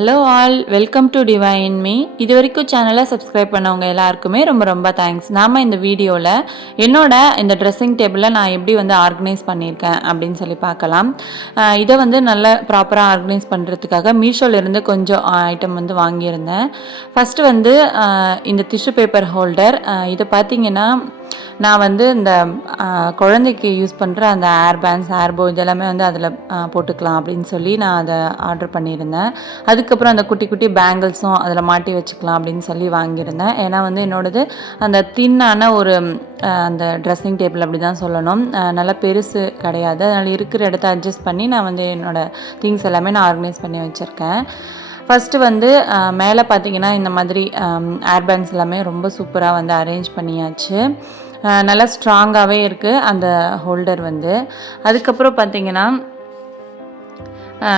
Hello all, welcome to divine me. இது வரைக்கும் சேனலை சப்ஸ்கிரைப் பண்ணவங்க எல்லாருக்குமே ரொம்ப ரொம்ப தேங்க்ஸ். நாம் இந்த வீடியோவில் என்னோட இந்த ட்ரெஸ்ஸிங் டேபிளில் நான் எப்படி ஆர்கனைஸ் பண்ணியிருக்கேன் அப்படின்னு சொல்லி பார்க்கலாம். இதை நல்ல ப்ராப்பராக ஆர்கனைஸ் பண்ணுறதுக்காக மீஷோலேருந்து கொஞ்சம் ஐட்டம் வாங்கியிருந்தேன். ஃபஸ்ட்டு இந்த டிஷ்யூ பேப்பர் ஹோல்டர். இதை பார்த்தீங்கன்னா நான் இந்த குழந்தைக்கு யூஸ் பண்ணுற அந்த ஏர் பேண்ட்ஸ், ஏர்போ இதெல்லாமே அதில் போட்டுக்கலாம் அப்படின்னு சொல்லி நான் அதை ஆர்டர் பண்ணியிருந்தேன். அதுக்கப்புறம் அந்த குட்டி குட்டி பேங்கிள்ஸும் அதில் மாட்டி வச்சுக்கலாம் அப்படின்னு சொல்லி வாங்கியிருந்தேன். ஏன்னா என்னோடது அந்த தின்னான ஒரு அந்த ட்ரெஸ்ஸிங் டேபிள் அப்படி தான் சொல்லணும். நல்லா பெருசு கிடையாது. அதனால் இருக்கிற இடத்த அட்ஜஸ்ட் பண்ணி நான் என்னோடய திங்ஸ் எல்லாமே நான் ஆர்கனைஸ் பண்ணி வச்சுருக்கேன். ஃபஸ்ட்டு மேலே பார்த்தீங்கன்னா இந்த மாதிரி ஏர்பேண்ட்ஸ் எல்லாமே ரொம்ப சூப்பராக அரேஞ்ச் பண்ணியாச்சு. நல்லா ஸ்ட்ராங்காகவே இருக்குது அந்த ஹோல்டர். அதுக்கப்புறம் பார்த்தீங்கன்னா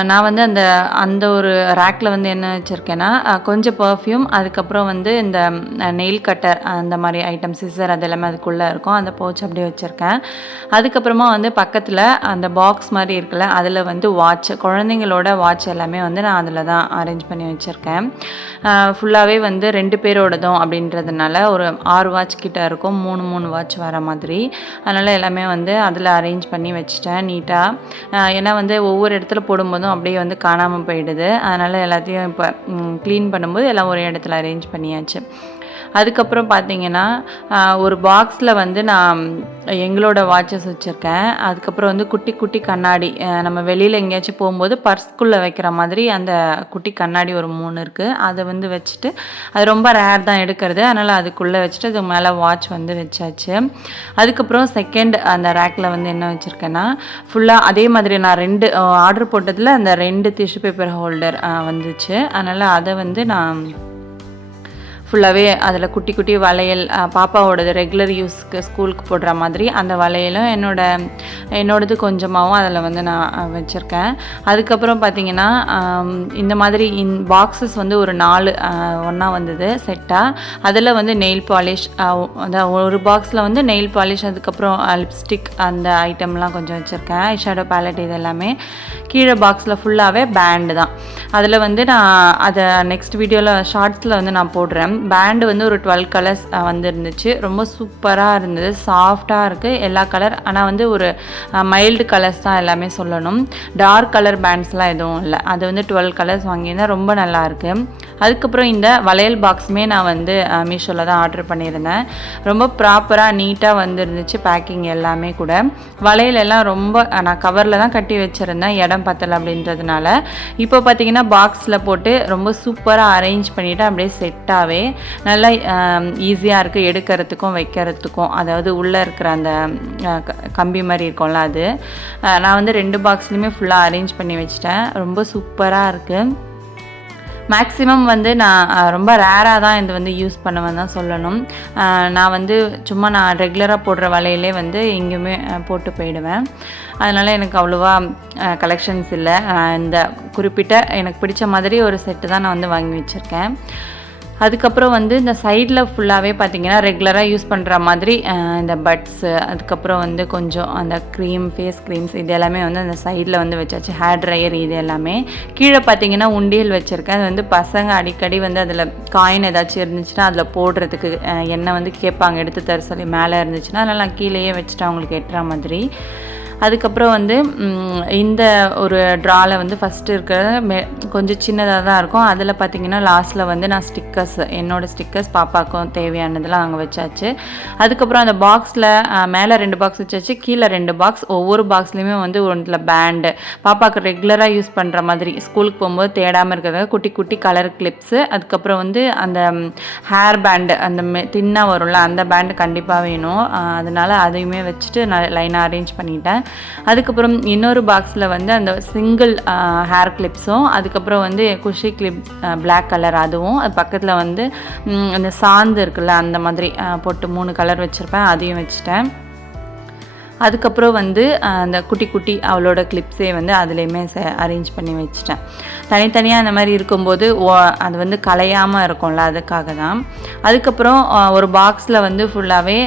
நான் அந்த அந்த ஒரு ரேக்கில் என்ன வச்சுருக்கேன்னா கொஞ்சம் பர்ஃப்யூம், அதுக்கப்புறம் இந்த நெயில் கட்டர் அந்த மாதிரி ஐட்டம், சிசர் அது எல்லாமே அதுக்குள்ளே இருக்கும். அந்த பவுச் அப்படியே வச்சுருக்கேன். அதுக்கப்புறமா பக்கத்தில் அந்த பாக்ஸ் மாதிரி இருக்குல்ல, அதில் வாட்ச், குழந்தைங்களோட வாட்ச் எல்லாமே நான் அதில் தான் அரேஞ்ச் பண்ணி வச்சுருக்கேன். ஃபுல்லாகவே 2 பேரோடதும் அப்படின்றதுனால ஒரு 6 வாட்ச் கிட்ட இருக்கும், 3 வாட்ச் வர மாதிரி. அதனால் எல்லாமே அதில் அரேஞ்ச் பண்ணி வச்சுட்டேன் நீட்டாக. ஏன்னா ஒவ்வொரு இடத்துல போடும்போதும் அப்படியே காணாமல் போயிடுது. அதனால் எல்லாத்தையும் இப்போ க்ளீன் பண்ணும்போது எல்லாம் ஒரு இடத்துல அரேஞ்ச் பண்ணியாச்சு. அதுக்கப்புறம் பார்த்தீங்கன்னா ஒரு பாக்ஸில் நான் எங்களோட வாட்சஸ் வச்சுருக்கேன். அதுக்கப்புறம் குட்டி குட்டி கண்ணாடி, நம்ம வெளியில் எங்கேயாச்சும் போகும்போது பர்ஸ்குள்ளே வைக்கிற மாதிரி அந்த குட்டி கண்ணாடி ஒரு 3 இருக்குது. அதை வச்சுட்டு அது ரொம்ப ரேர் தான் எடுக்கிறது. அதனால் அதுக்குள்ளே வச்சுட்டு அது மேலே வாட்ச் வச்சாச்சு. அதுக்கப்புறம் செகண்ட் அந்த ரேக்கில் என்ன வச்சுருக்கேன்னா ஃபுல்லாக அதே மாதிரி நான் 2 ஆர்டர் போட்டதில் அந்த 2 டிஷ்யூ பேப்பர் ஹோல்டர் வந்துச்சு. அதனால் அதை நான் ஃபுல்லாகவே அதில் குட்டி குட்டி வளையல், பாப்பாவோடது ரெகுலர் யூஸ்க்கு ஸ்கூலுக்கு போடுற மாதிரி அந்த வளையலும் என்னோடது கொஞ்சமாகவும் அதில் நான் வச்சுருக்கேன். அதுக்கப்புறம் பார்த்திங்கன்னா இந்த மாதிரி பாக்ஸஸ் ஒரு 4 ஒன்றா வந்தது செட்டாக. அதில் நெயில் பாலிஷ், அதான் ஒரு பாக்ஸில் நெயில் பாலிஷ், அதுக்கப்புறம் லிப்ஸ்டிக் அந்த ஐட்டம்லாம் கொஞ்சம் வச்சுருக்கேன். ஐஷேடோ பேலட் இது எல்லாமே. கீழே பாக்ஸில் ஃபுல்லாகவே பேண்டு தான். அதில் நான் அதை நெக்ஸ்ட் வீடியோவில் ஷார்ட்ஸில் நான் போடுறேன். பேண்டு ஒரு 12 கலர்ஸ் இருந்துச்சு. ரொம்ப சூப்பராக இருந்தது, சாஃப்டாக இருக்குது எல்லா கலர். ஆனால் ஒரு மைல்டு கலர்ஸ் தான் எல்லாமே சொல்லணும். டார்க் கலர் பேண்ட்ஸ்லாம் எதுவும் இல்லை. அது 12 கலர்ஸ் வாங்கியிருந்தேன், ரொம்ப நல்லாயிருக்கு. அதுக்கப்புறம் இந்த வளையல் பாக்ஸுமே நான் மீஷோவில் தான் ஆர்டர் பண்ணியிருந்தேன். ரொம்ப ப்ராப்பராக நீட்டாக இருந்துச்சு பேக்கிங் எல்லாமே கூட. வளையல் எல்லாம் ரொம்ப நான் கவரில் தான் கட்டி வச்சுருந்தேன், இடம் பத்தலை அப்படின்றதுனால. இப்போ பார்த்திங்கன்னா பாக்ஸில் போட்டு ரொம்ப சூப்பராக அரேஞ்ச் பண்ணிவிட்டு அப்படியே செட்டாகவே நல்லா ஈஸியாக இருக்குது எடுக்கிறதுக்கும் வைக்கிறதுக்கும். அதாவது உள்ளே இருக்கிற அந்த கம்பி மாதிரி இருக்கும்ல, அது நான் 2 பாக்ஸ்லையுமே ஃபுல்லாக அரேஞ்ச் பண்ணி வச்சிட்டேன். ரொம்ப சூப்பராக இருக்குது. மேக்ஸிமம் நான் ரொம்ப ரேராக தான் இது யூஸ் பண்ணுவேன் தான் சொல்லணும். நான் சும்மா நான் ரெகுலராக போடுற வலையிலே எங்கேயுமே போட்டு போயிடுவேன். அதனால் எனக்கு அவ்வளோவா கலெக்ஷன்ஸ் இல்லை. இந்த குறிப்பிட்ட எனக்கு பிடிச்ச மாதிரி ஒரு செட்டு தான் நான் வாங்கி வச்சுருக்கேன். அதுக்கப்புறம் இந்த சைடில் ஃபுல்லாகவே பார்த்திங்கன்னா ரெகுலராக யூஸ் பண்ணுற மாதிரி இந்த பட்ஸு, அதுக்கப்புறம் கொஞ்சம் அந்த க்ரீம், ஃபேஸ் க்ரீம்ஸ் இது எல்லாமே அந்த சைடில் வச்சாச்சு. ஹேர் ட்ரையர் இது எல்லாமே. கீழே பார்த்திங்கன்னா உண்டியல் வச்சுருக்கேன். அது பசங்க அடிக்கடி அதில் காயின் ஏதாச்சும் இருந்துச்சுன்னா அதில் போடுறதுக்கு எண்ணெய் கேட்பாங்க, எடுத்து தர சொல்லி. மேலே இருந்துச்சுன்னா அதனால் நான் கீழேயே வச்சுட்டு அவங்களுக்கு எட்டுற மாதிரி. அதுக்கப்புறம் இந்த ஒரு ட்ராவில் ஃபஸ்ட்டு இருக்கிற கொஞ்சம் சின்னதாக தான் இருக்கும். அதில் பார்த்திங்கன்னா லாஸ்ட்டில் நான் ஸ்டிக்கர்ஸ், என்னோடய ஸ்டிக்கர்ஸ் பாப்பாவுக்கும் தேவையானதெல்லாம் அங்கே வச்சாச்சு. அதுக்கப்புறம் அந்த பாக்ஸில் மேலே 2 பாக்ஸ் வச்சாச்சு, கீழே 2 பாக்ஸ். ஒவ்வொரு பாக்ஸ்லேயுமே ஒன்றில் பேண்டு, பாப்பாவுக்கு ரெகுலராக யூஸ் பண்ணுற மாதிரி ஸ்கூலுக்கு போகும்போது தேடாமல் இருக்கிறதுக்காக குட்டி குட்டி கலர் கிளிப்ஸு. அதுக்கப்புறம் அந்த ஹேர் பேண்டு, அந்த தின்னாக வரும்ல அந்த பேண்டு கண்டிப்பாக வேணும். அதனால் அதையுமே வச்சுட்டு நான் லைனாக அரேஞ்ச் பண்ணிட்டேன். அதுக்கப்புறம் இன்னொரு பாக்ஸில் அந்த சிங்கிள் ஹேர் கிளிப்ஸும், அதுக்கப்புறம் குஷி கிளிப் பிளாக் கலர் அதுவும், அது பக்கத்தில் அந்த சாந்து இருக்குல்ல அந்த மாதிரி போட்டு 3 கலர் வச்சுருப்பேன், அதையும் வச்சுட்டேன். அதுக்கப்புறம் வந்து அந்த குட்டி குட்டி அவளோட கிளிப்ஸே வந்து அதுலேயுமே அரேஞ்ச் பண்ணி வச்சுட்டேன். தனித்தனியாக அந்த மாதிரி இருக்கும்போது அது வந்து கலையாமல் இருக்கும்ல, அதுக்காக தான். அதுக்கப்புறம் ஒரு பாக்ஸில் வந்து ஃபுல்லாகவே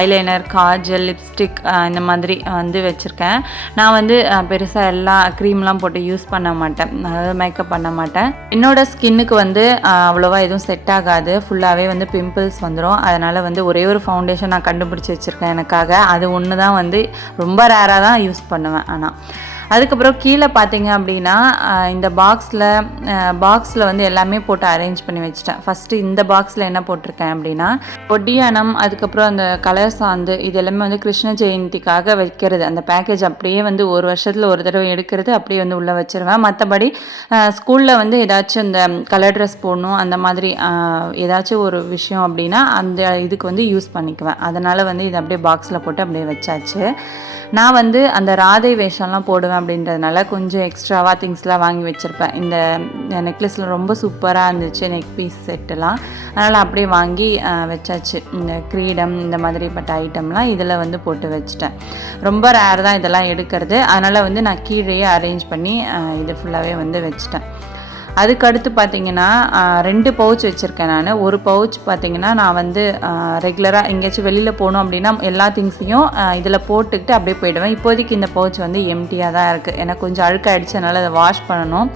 ஐலைனர், காஜல், லிப்ஸ்டிக் இந்த மாதிரி வந்து வச்சுருக்கேன். நான் வந்து பெருசாக எல்லா க்ரீம்லாம் போட்டு யூஸ் பண்ண மாட்டேன், அதாவது மேக்கப் பண்ண மாட்டேன். என்னோடய ஸ்கின்னுக்கு வந்து அவ்வளோவா எதுவும் செட் ஆகாது, ஃபுல்லாகவே வந்து பிம்பிள்ஸ் வந்துடும். அதனால் வந்து ஒரே ஒரு ஃபவுண்டேஷன் நான் கண்டுபிடிச்சி வச்சுருக்கேன் எனக்காக. அது ஒன்று தான் வந்து ரொம்ப ரேராக தான் யூஸ் பண்ணுவேன். ஆனால் அதுக்கப்புறம் கீழே பார்த்தீங்க அப்படின்னா இந்த பாக்ஸில் வந்து எல்லாமே போட்டு அரேஞ்ச் பண்ணி வச்சுட்டேன். ஃபஸ்ட்டு இந்த பாக்ஸில் என்ன போட்டிருக்கேன் அப்படின்னா ஒட்டியானம், அதுக்கப்புறம் அந்த கலர் சாந்து, இது எல்லாமே வந்து கிருஷ்ண ஜெயந்திக்காக வைக்கிறது. அந்த பேக்கேஜ் அப்படியே வந்து ஒரு வருஷத்தில் ஒரு தடவை எடுக்கிறது, அப்படியே வந்து உள்ளே வச்சுருவேன். மற்றபடி ஸ்கூலில் வந்து ஏதாச்சும் இந்த கலர் ட்ரெஸ் போடணும், அந்த மாதிரி ஏதாச்சும் ஒரு விஷயம் அப்படின்னா அந்த இதுக்கு வந்து யூஸ் பண்ணிக்குவேன். அதனால் வந்து இது அப்படியே பாக்ஸில் போட்டு அப்படியே வச்சாச்சு. நான் வந்து அந்த ராதை வேஷம்லாம் போடுவேன் அப்படின்றதுனால கொஞ்சம் எக்ஸ்ட்ராவாக திங்ஸ்லாம் வாங்கி வச்சுருப்பேன். இந்த நெக்லஸில் ரொம்ப சூப்பராக இருந்துச்சு நெக் பீஸ் செட்டுலாம், அதனால் அப்படியே வாங்கி வச்சாச்சு. இந்த கிரீடம் இந்த மாதிரிப்பட்ட ஐட்டம்லாம் இதில் வந்து போட்டு வச்சுட்டேன். ரொம்ப ரேர் தான் இதெல்லாம் எடுக்கிறது, அதனால் வந்து நான் கீழேயே அரேஞ்ச் பண்ணி இது ஃபுல்லாகவே வந்து வச்சுட்டேன். அதுக்கடுத்து பார்த்திங்கன்னா 2 பவுச் வச்சுருக்கேன் நான். ஒரு பவுச் பார்த்திங்கன்னா நான் வந்து ரெகுலராக எங்கேயாச்சும் வெளியில் போகணும் அப்படின்னா எல்லா திங்ஸையும் இதில் போட்டுக்கிட்டு அப்படியே போயிடுவேன். இப்போதைக்கு இந்த பவுச் வந்து எம்டியாக தான் இருக்குது, எனக்கு கொஞ்சம் அழுக்காயிடுச்சு, அதனால் அதை வாஷ் பண்ணணும்.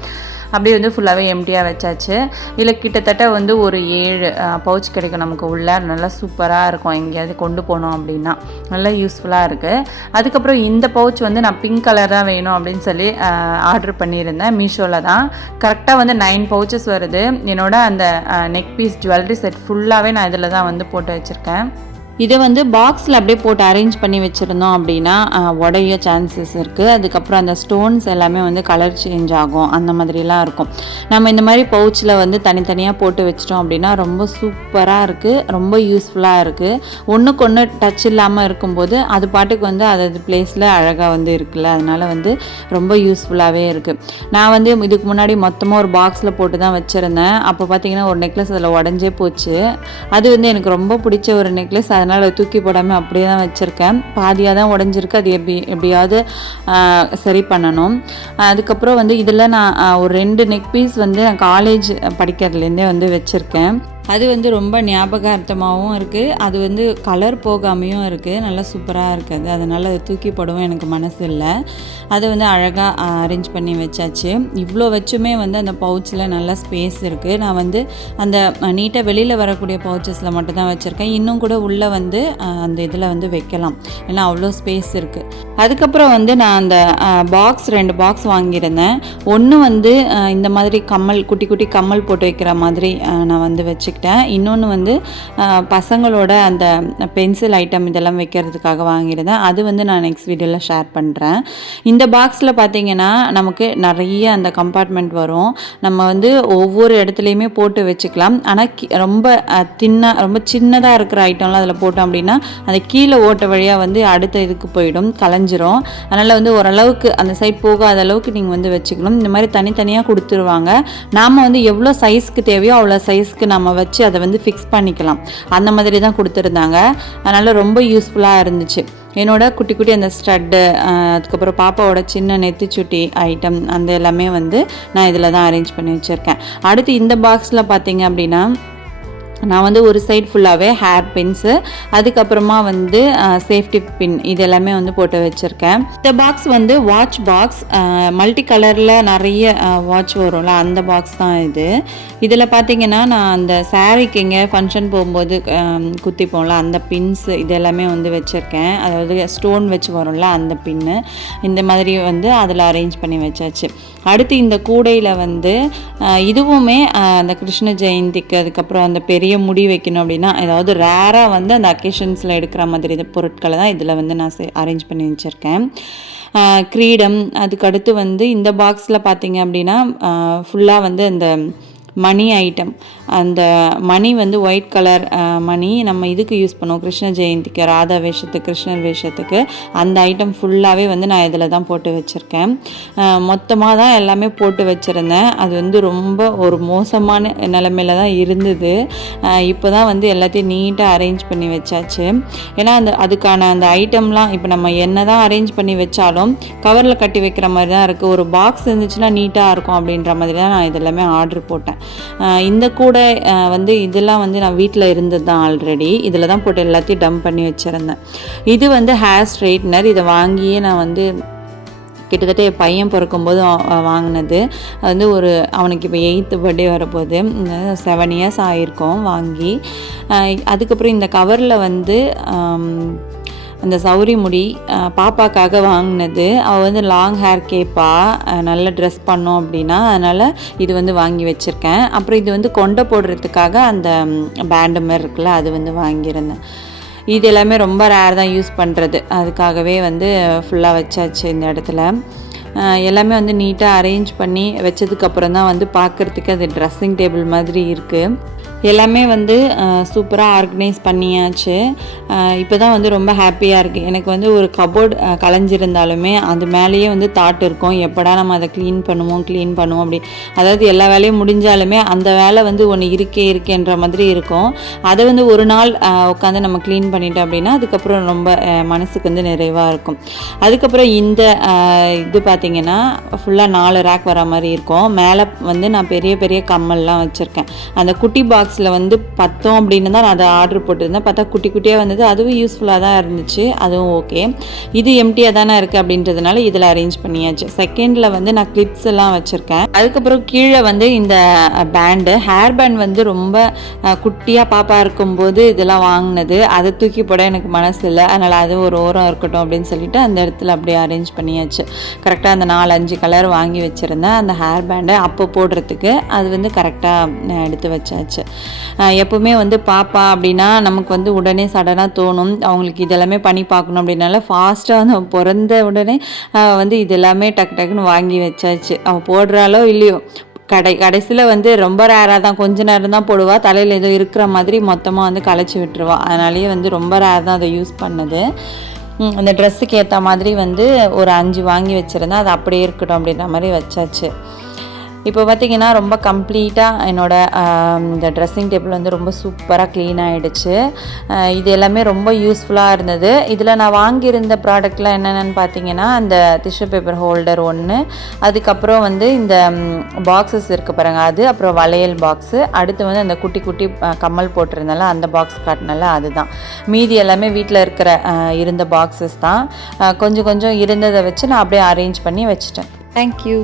அப்படியே வந்து ஃபுல்லாகவே எம்டியாக வச்சாச்சு. இதில் கிட்டத்தட்ட வந்து ஒரு 7 பவுச் கிடைக்கும் நமக்கு உள்ள. நல்லா சூப்பராக இருக்கும் எங்கேயாவது கொண்டு போனோம் அப்படின்னா, நல்லா யூஸ்ஃபுல்லாக இருக்குது. அதுக்கப்புறம் இந்த பவுச் வந்து நான் பிங்க் கலர் தான் வேணும் அப்படின்னு சொல்லி ஆர்டர் பண்ணியிருந்தேன் மீஷோவில் தான். கரெக்டாக வந்து 9 பவுச்சஸ் வருது. என்னோட அந்த நெக் பீஸ் ஜுவல்லரி செட் ஃபுல்லாகவே நான் இதில் தான் வந்து போட்டு வச்சுருக்கேன். இதை வந்து பாக்ஸில் அப்படியே போட்டு அரேஞ்ச் பண்ணி வச்சுருந்தோம் அப்படின்னா உடைய சான்சஸ் இருக்குது. அதுக்கப்புறம் அந்த ஸ்டோன்ஸ் எல்லாமே வந்து கலர் சேஞ்ச் ஆகும், அந்த மாதிரிலாம் இருக்கும். நம்ம இந்த மாதிரி பவுச்சில் வந்து தனித்தனியாக போட்டு வச்சிட்டோம் அப்படின்னா ரொம்ப சூப்பராக இருக்குது, ரொம்ப யூஸ்ஃபுல்லாக இருக்குது. ஒன்றுக்கு ஒன்று டச் இல்லாமல் இருக்கும்போது அது பாட்டுக்கு வந்து அது பிளேஸில் அழகாக வந்து இருக்குல்ல, அதனால் வந்து ரொம்ப யூஸ்ஃபுல்லாகவே இருக்குது. நான் வந்து இதுக்கு முன்னாடி மொத்தமாக ஒரு பாக்ஸில் போட்டு தான் வச்சுருந்தேன். அப்போ பார்த்திங்கன்னா ஒரு நெக்லஸ் அதில் உடஞ்சே போச்சு. அது வந்து எனக்கு ரொம்ப பிடிச்ச ஒரு நெக்லஸ், அதனால் தூக்கி போடாமல் அப்படியே தான் வச்சுருக்கேன். பாதியாக தான் உடஞ்சிருக்கு, அது எப்படியாவது சரி பண்ணணும். அதுக்கப்புறம் வந்து இதில் நான் ஒரு 2 நெக் பீஸ் வந்து நான் காலேஜ் படிக்கிறதுலேருந்தே வந்து வச்சுருக்கேன். அது வந்து ரொம்ப ஞாபகார்த்தமாகவும் இருக்குது, அது வந்து கலர் போகாமையும் இருக்குது, நல்லா சூப்பராக இருக்குது. அதனால் அதை தூக்கி போடவும் எனக்கு மனசு இல்லை. அதை வந்து அழகாக அரேஞ்ச் பண்ணி வச்சாச்சு. இவ்வளோ வச்சுமே வந்து அந்த பவுச்சில் நல்லா ஸ்பேஸ் இருக்குது. நான் வந்து அந்த நீட்டாக வெளியில் வரக்கூடிய பவுச்சஸில் மட்டும் தான் வச்சுருக்கேன். இன்னும் கூட உள்ளே வந்து அந்த இதில் வந்து வைக்கலாம், ஏன்னா அவ்வளோ ஸ்பேஸ் இருக்குது. அதுக்கப்புறம் வந்து நான் அந்த பாக்ஸ் 2 பாக்ஸ் வாங்கியிருந்தேன். ஒன்று வந்து இந்த மாதிரி கம்மல், குட்டி குட்டி கம்மல் போட்டு வைக்கிற மாதிரி நான் வந்து வச்சுக்கிட்டேன். இன்னொன்று வந்து பசங்களோட அந்த பென்சில் ஐட்டம் இதெல்லாம் வைக்கிறதுக்காக வாங்கியிருந்தேன். அது வந்து நான் நெக்ஸ்ட் வீடியோவில் ஷேர் பண்ணுறேன். இந்த பாக்ஸில் பார்த்திங்கன்னா நமக்கு நிறைய அந்த கம்பார்ட்மெண்ட் வரும். நம்ம வந்து ஒவ்வொரு இடத்துலையுமே போட்டு வச்சுக்கலாம். ஆனால் ரொம்ப ரொம்ப சின்னதாக இருக்கிற ஐட்டம்லாம் அதில் போட்டோம் அப்படின்னா அந்த கீழே ஓட்ட வழியாக வந்து அடுத்த இதுக்கு போயிடும், கலைஞ்சிரும். அதனால் வந்து ஓரளவுக்கு அந்த சைட் போகாத அளவுக்கு நீங்கள் வந்து வச்சுக்கணும். இந்த மாதிரி தனித்தனியாக கொடுத்துருவாங்க. நாம் வந்து எவ்வளோ சைஸ்க்கு தேவையோ அவ்வளோ சைஸ்க்கு நம்ம வச்சு அதை வந்து ஃபிக்ஸ் பண்ணிக்கலாம். அந்த மாதிரி தான் கொடுத்துருந்தாங்க. அதனால் ரொம்ப யூஸ்ஃபுல்லாக இருந்துச்சு. என்னோட குட்டி குட்டி அந்த ஸ்டட்டு, அதுக்கப்புறம் பாப்பாவோட சின்ன நெத்திச்சுட்டி ஐட்டம், அந்த எல்லாமே வந்து நான் இதில் தான் அரேஞ்ச் பண்ணி வச்சுருக்கேன். அடுத்து இந்த பாக்ஸில் பார்த்தீங்க அப்படின்னா நான் வந்து ஒரு சைட் ஃபுல்லாகவே ஹேர் பின்ஸு, அதுக்கப்புறமா வந்து சேஃப்டி பின், இது எல்லாமே வந்து போட்டு வச்சுருக்கேன். இந்த பாக்ஸ் வந்து வாட்ச் பாக்ஸ், மல்டி கலரில் நிறைய வாட்ச் வரும்ல, அந்த பாக்ஸ் தான் இது. இதில் பார்த்திங்கன்னா நான் அந்த சாரீக்கு எங்கே ஃபங்க்ஷன் போகும்போது குத்திப்போம்ல அந்த பின்ஸ், இது எல்லாமே வந்து வச்சுருக்கேன். அதாவது ஸ்டோன் வச்சு வரும்ல அந்த பின்னு, இந்த மாதிரி வந்து அதில் அரேஞ்ச் பண்ணி வச்சாச்சு. அடுத்து இந்த கூடையில் வந்து இதுவுமே அந்த கிருஷ்ண ஜெயந்திக்கு, அதுக்கப்புறம் அந்த பெரிய முடி வைக்கணும் அப்படின்னா ஏதாவது ரேராக வந்து அந்த அக்கேஷன்ஸில் எடுக்கிற மாதிரி பொருட்களை தான் இதில் வந்து நான் அரேஞ்ச் பண்ணி வச்சுருக்கேன். கிரீடம், அதுக்கடுத்து வந்து இந்த பாக்ஸில் பார்த்திங்க அப்படின்னா ஃபுல்லாக வந்து அந்த மணி ஐட்டம். அந்த மணி வந்து ஒயிட் கலர் மணி நம்ம இதுக்கு யூஸ் பண்ணுவோம், கிருஷ்ண ஜெயந்திக்கு, ராதா வேஷத்துக்கு, கிருஷ்ணர் வேஷத்துக்கு. அந்த ஐட்டம் ஃபுல்லாகவே வந்து நான் இதில் தான் போட்டு வச்சுருக்கேன். மொத்தமாக தான் எல்லாமே போட்டு வச்சுருந்தேன். அது வந்து ரொம்ப ஒரு மோசமான நிலைமையில தான் இருந்தது. இப்போ தான் வந்து எல்லாத்தையும் நீட்டாக அரேஞ்ச் பண்ணி வச்சாச்சு. ஏன்னா அதுக்கான அந்த ஐட்டம்லாம் இப்போ நம்ம என்ன தான் அரேஞ்ச் பண்ணி வச்சாலும் கவரில் கட்டி வைக்கிற மாதிரி தான் இருக்குது. ஒரு பாக்ஸ் இருந்துச்சுன்னா நீட்டாக இருக்கும் அப்படின்ற மாதிரி தான் நான் இதெல்லாமே ஆர்டர் போட்டேன். இந்த கூட வந்து இதெல்லாம் வந்து நான் வீட்டில் இருந்தது தான் ஆல்ரெடி. இதில் தான் போட்டு எல்லாத்தையும் டம்ப் பண்ணி வச்சுருந்தேன். இது வந்து ஹேர் ஸ்ட்ரைட்னர். இதை வாங்கியே நான் வந்து கிட்டத்தட்ட என் பையன் பிறக்கும்போது வாங்கினது. அது வந்து அவனுக்கு இப்போ 8th பர்த்டே வரப்போகுது. 7 இயர்ஸ் ஆகிருக்கோம் வாங்கி. அதுக்கப்புறம் இந்த கவரில் வந்து அந்த சௌரி முடி பாப்பாக்காக வாங்கினது. அவள் வந்து லாங் ஹேர் கேட்பா, நல்ல ட்ரெஸ் பண்ணோம் அப்படின்னா, அதனால் இது வந்து வாங்கி வச்சுருக்கேன். அப்புறம் இது வந்து கொண்டை போடுறதுக்காக அந்த பேண்டு மாதிரி இருக்குல்ல, அது வந்து வாங்கியிருந்தேன். இது எல்லாமே ரொம்ப ரேர் தான் யூஸ் பண்ணுறது. அதுக்காகவே வந்து ஃபுல்லாக வச்சாச்சு இந்த இடத்துல. எல்லாமே வந்து நீட்டாக அரேஞ்ச் பண்ணி வச்சதுக்கப்புறம் தான் வந்து பார்க்குறதுக்கு அது ட்ரெஸ்ஸிங் டேபிள் மாதிரி இருக்குது. எல்லாமே வந்து சூப்பராக ஆர்கனைஸ் பண்ணியாச்சு. இப்போ தான் வந்து ரொம்ப ஹாப்பியாக இருக்குது. எனக்கு வந்து ஒரு கபோர்ட் கலைஞ்சிருந்தாலுமே அது மேலேயே வந்து தாட் இருக்கும், எப்படா நம்ம அதை க்ளீன் பண்ணுவோம் அப்படி. அதாவது எல்லா வேலையும் முடிஞ்சாலுமே அந்த வேலை வந்து ஒன்று இருக்கேன்ற மாதிரி இருக்கும். அதை வந்து ஒரு நாள் உட்காந்து நம்ம க்ளீன் பண்ணிட்டோம் அப்படின்னா அதுக்கப்புறம் ரொம்ப மனசுக்கு வந்து நிறைவாக இருக்கும். அதுக்கப்புறம் இந்த இது பார்த்திங்கன்னா ஃபுல்லாக 4 ரேக் வர மாதிரி இருக்கும். மேலே வந்து நான் பெரிய பெரிய கம்மல்லாம் வச்சுருக்கேன். அந்த குட்டி பாக்ஸில் வந்து பத்தோம் அப்படின்னு தான் நான் அதை ஆர்டர் போட்டிருந்தேன். பார்த்தா குட்டி குட்டியாக வந்தது. அதுவும் யூஸ்ஃபுல்லாக தான் இருந்துச்சு, அதுவும் ஓகே. இது எம்டியாக தானே இருக்குது அப்படின்றதுனால இதில் அரேஞ்ச் பண்ணியாச்சு. செகண்டில் வந்து நான் கிளிப்ஸ் எல்லாம் வச்சுருக்கேன். அதுக்கப்புறம் கீழே வந்து இந்த பேண்டு, ஹேர் பேண்ட் வந்து ரொம்ப குட்டியாக பாப்பா இருக்கும்போது இதெல்லாம் வாங்கினது. அதை தூக்கி போட எனக்கு மனசு இல்லை, அதனால் அது ஒரு ஓரம் இருக்கட்டும் அப்படின்னு சொல்லிட்டு அந்த இடத்துல அப்படியே அரேஞ்ச் பண்ணியாச்சு. கரெக்டாக அந்த 4-5 கலர் வாங்கி வச்சுருந்தேன் அந்த ஹேர் பேண்டை அப்போ போடுறதுக்கு. அது வந்து கரெக்டாக எடுத்து வச்சாச்சு. எப்போவுமே வந்து பாப்பா அப்படின்னா நமக்கு வந்து உடனே சடனாக தோணும் அவங்களுக்கு இதெல்லாமே பண்ணி பார்க்கணும் அப்படின்னால ஃபாஸ்ட்டாக வந்து பிறந்த உடனே வந்து இதெல்லாமே டக்குன்னு வாங்கி வச்சாச்சு. அவள் போடுறாளோ இல்லையோ, கடைசியில் வந்து ரொம்ப ரேராக தான், கொஞ்ச நேரம் தான் போடுவா. தலையில் ஏதோ இருக்கிற மாதிரி மொத்தமாக வந்து களைச்சி விட்டுருவா. அதனாலேயே வந்து ரொம்ப ரேர் தான் அதை யூஸ் பண்ணது. அந்த ட்ரெஸ்ஸுக்கு ஏற்ற மாதிரி வந்து ஒரு 5 வாங்கி வச்சுருந்தேன். அது அப்படியே இருக்கட்டும் அப்படின்ற மாதிரி வச்சாச்சு. இப்போ பார்த்திங்கன்னா ரொம்ப கம்ப்ளீட்டாக இந்த ட்ரெஸ்ஸிங் டேபிள் வந்து ரொம்ப சூப்பராக க்ளீன் ஆகிடுச்சு. இது எல்லாமே ரொம்ப யூஸ்ஃபுல்லாக இருந்தது. இதில் நான் வாங்கியிருந்த ப்ராடக்ட்லாம் என்னென்னு பார்த்தீங்கன்னா, அந்த டிஷ்யூ பேப்பர் ஹோல்டர் 1, அதுக்கப்புறம் வந்து இந்த பாக்ஸஸ் இருக்குது பாருங்கள் அது, அப்புறம் வளையல் பாக்ஸு, அடுத்து வந்து அந்த குட்டி குட்டி கம்மல் போட்டிருந்தால அந்த பாக்ஸ் காட்டினால அதுதான். மீதி எல்லாமே வீட்டில் இருந்த பாக்ஸஸ் தான். கொஞ்சம் இருந்ததை வச்சு நான் அப்படியே அரேஞ்ச் பண்ணி வச்சுட்டேன். தேங்க்யூ.